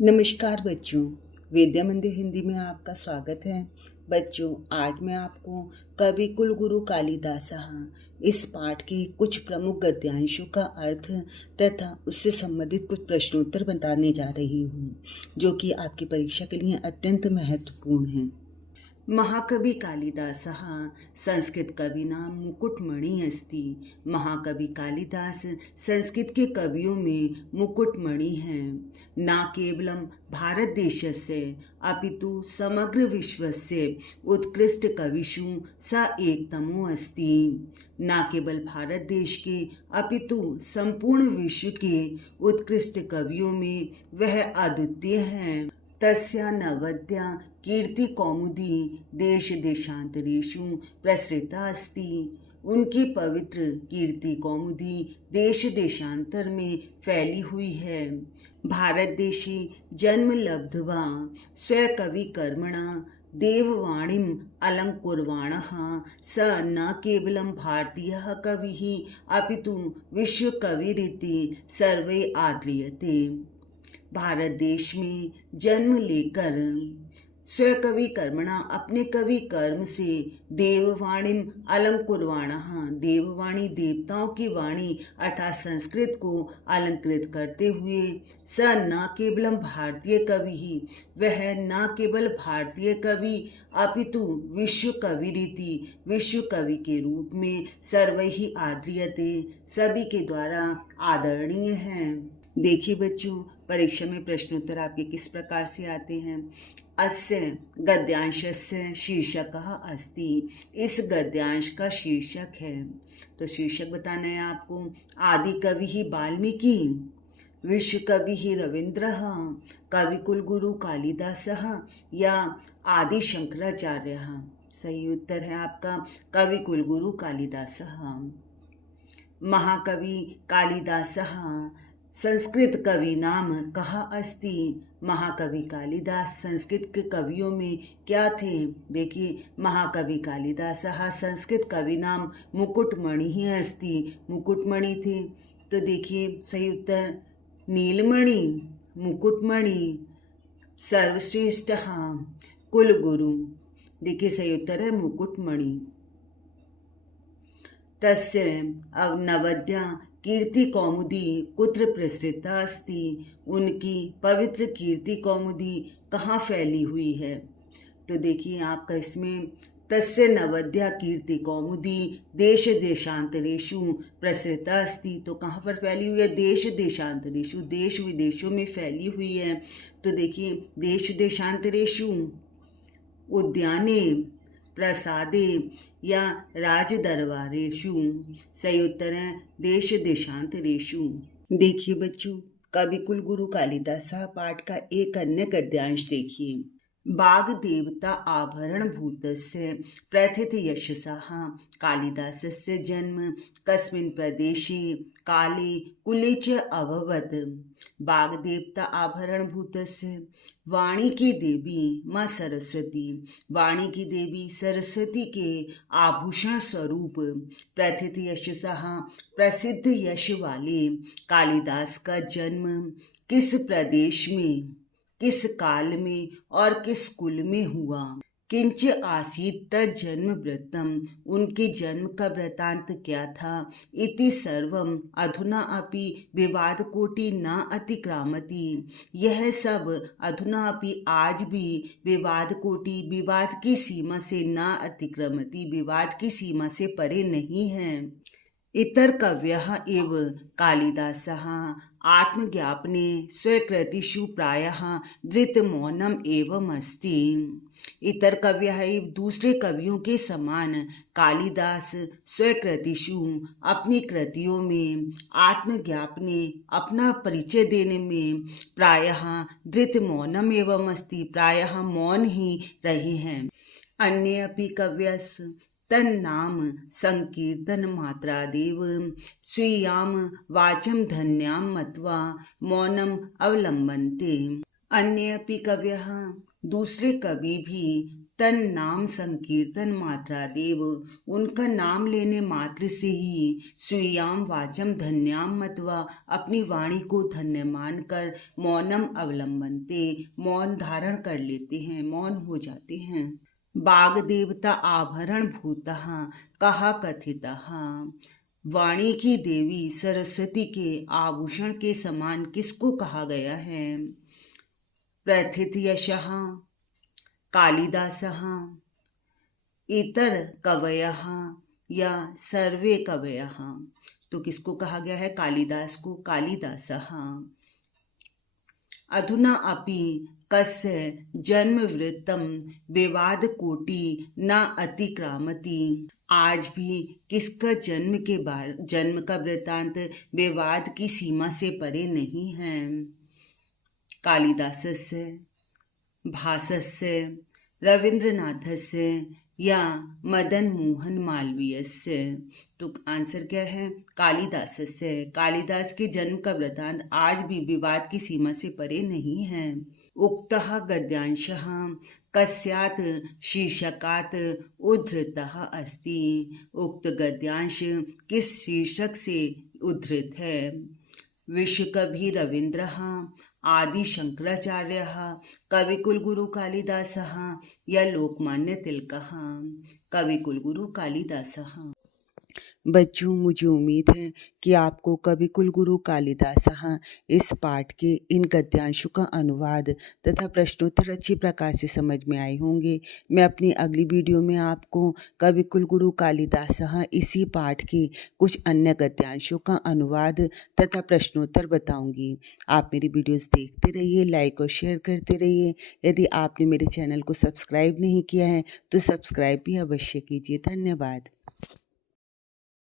नमस्कार बच्चों, विद्या मंदिर हिंदी में आपका स्वागत है। बच्चों, आज मैं आपको कवि कुलगुरु कालिदास इस पाठ के कुछ प्रमुख गद्यांशों का अर्थ तथा उससे संबंधित कुछ प्रश्नोत्तर बताने जा रही हूँ, जो कि आपकी परीक्षा के लिए अत्यंत महत्वपूर्ण हैं। महाकवि कालिदासः संस्कृतकविनां मुकुटमणि अस्ति। महाकवि कालिदास संस्कृत के कवियों में मुकुटमणि हैं। न केवलं भारतदेशस्य अपितु समग्र विश्वस्य उत्कृष्टकविषु स एकतमो अस्ति। न केवल भारत देश के अपितु संपूर्ण विश्व के उत्कृष्ट कवियों में वह अद्वितीय हैं। तस्या नवद्या कीर्ति कौमुदी देश देशांतरेषु प्रसृता अस्ति। उनकी पवित्र कीर्ति कौमुदी देश देशांतर में फैली हुई है। भारत देशे जन्म लब्ध्वा स्वकवि कर्मणा देववाणीम् अलङ्कुर्वाणः स न केवलं भारतीयः कविः अपितु विश्वकविरिति सर्वे आद्रियते। भारत देश में जन्म लेकर स्वकवि कर्मणा अपने कवि कर्म से देववाणीम अलंकुरवाणः देववाणी देवताओं की वाणी अर्थात संस्कृत को अलंकृत करते हुए स न केवलम भारतीय कवि ही वह न केवल भारतीय कवि अपितु विश्व कवि रीति विश्व कवि के रूप में सर्वैहि आद्रियते सभी के द्वारा आदरणीय हैं। देखिए बच्चों, परीक्षा में प्रश्नोत्तर आपके किस प्रकार से आते हैं। अस्य गद्यांशस्य शीर्षकः अस्ति। इस गद्यांश का शीर्षक है, तो शीर्षक बताना है आपको। आदि कवि ही वाल्मीकि, विश्व कवि ही रविंद्रः, कवि कुलगुरु कालिदासः या आदि शंकराचार्यः। सही उत्तर है आपका कवि कुलगुरु कालिदासः। महाकवि कालिदासः संस्कृत कवि नाम कहा अस्ति। महाकवि कालिदास संस्कृत के कवियों में क्या थे। देखिए, महाकवि कालिदास संस्कृत कवि नाम मुकुटमणि ही अस्ति, मुकुटमणि थे। तो देखिए सही उत्तर नीलमणि, मुकुटमणि, सर्वश्रेष्ठ कुलगुरु। देखिए सही उत्तर है मुकुटमणि। तस्य नवद्या कीर्ति कौमुदी कुत्र प्रसृता अस्ति। उनकी पवित्र कीर्ति कौमुदी कहाँ फैली हुई है। तो देखिए आपका इसमें तस्य नवद्या कीर्ति कौमुदी देश देशांतरेषु प्रसृता अस्ति। तो कहाँ पर फैली हुई है, देश देशांतरेषु, देश विदेशों में फैली हुई है। तो देखिए देश देशांतरेषु उद्याने प्रसादे या राज दरबारेषु। सही उत्तर है देश देशांतरेषु। देखिए बच्चों, कवि कुलगुरु कालिदास पाठ का एक अन्य गद्यांश देखिए। बाग देवता आभरण भूतस्य प्रथित यशसः कालिदासस्य जन्म कस्मिन् प्रदेशे काले कुले च अभवत्। बाग देवता आभरण भूतस्य वाणी की देवी माँ सरस्वती, वाणी की देवी सरस्वती के आभूषण स्वरूप प्रथित यशसः प्रसिद्ध यश वाले कालिदास का जन्म किस प्रदेश में, किस काल में और किस कुल में हुआ। किंच आसीत तज्जन्म वृत्तम, उनके जन्म का वृतांत क्या था। इति सर्वम अधुना अपि विवाद कोटि न अतिक्रामति। यह सब अधुना अपि आज भी विवाद कोटि विवाद की सीमा से न अतिक्रमति, विवाद की सीमा से परे नहीं है। इतर कव्यः एव कालिदासः आत्मज्ञापने स्वकृतिषु प्रायः धृतमौनम एवं अस्ति। इतर कव्य है दूसरे कवियों के समान कालिदास स्वकृतिषु अपनी कृतियों में आत्मज्ञापने अपना परिचय देने में प्रायः धृत मौनम एवं अस्ति, प्रायः मौन ही रहे हैं। अन्य अपि कव्यस् तन्नाम संकीर्तन मात्रादेव स्वीयाम वाचम धन्याम मत्वा मौनम अवलंबन्ते। अन्य अपि कव्यः दूसरे कवि भी तन नाम संकीर्तन मात्रा देव, उनका नाम लेने मात्र से ही स्वीयाम वाचम धन्याम मत्वा, अपनी वाणी को धन्य मानकर मौनम अवलंबनते, मौन धारण कर लेते हैं, मौन हो जाते हैं। बाग देवता आभरण भूतः कहा कथितः, वाणी की देवी सरस्वती के आभूषण के समान किसको कहा गया है। प्रथित यशः कालिदासः, इतर कवयः या सर्वे कवयः, तो किसको कहा गया है, कालिदास को, कालिदासः। अधुना अपि कस्य जन्म वृत्तम विवाद कोटि न अतिक्रामति, आज भी किसका जन्म का वृत्तांत विवाद की सीमा से परे नहीं है। कालिदासस्य, भासस्य, रविंद्रनाथस्य या मदन मोहन मालवीयस्य, तो आंसर क्या है, कालिदासस्य। कालिदास के जन्म का वृतांत आज भी विवाद की सीमा से परे नहीं है। उक्तः गद्यांशः कस्यात् शीर्षकात् उद्धृतः अस्ति, उक्त गद्यांश किस शीर्षक से उद्धृत है। विश्वकवि रवींद्रः, आदि शंकराचार्यः, कविकुलगुरु कालिदासः या लोकमान्य तिलकः। कविकुलगुरु कालिदासः। बच्चों, मुझे उम्मीद है कि आपको कविकुलगुरु कालिदास इस पाठ के इन गद्यांशों का अनुवाद तथा प्रश्नोत्तर अच्छी प्रकार से समझ में आए होंगे। मैं अपनी अगली वीडियो में आपको कविकुलगुरु कालिदास इसी पाठ के कुछ अन्य गद्यांशों का अनुवाद तथा प्रश्नोत्तर बताऊंगी। आप मेरी वीडियोस देखते रहिए, लाइक और शेयर करते रहिए। यदि आपने मेरे चैनल को सब्सक्राइब नहीं किया है तो सब्सक्राइब भी अवश्य कीजिए। धन्यवाद।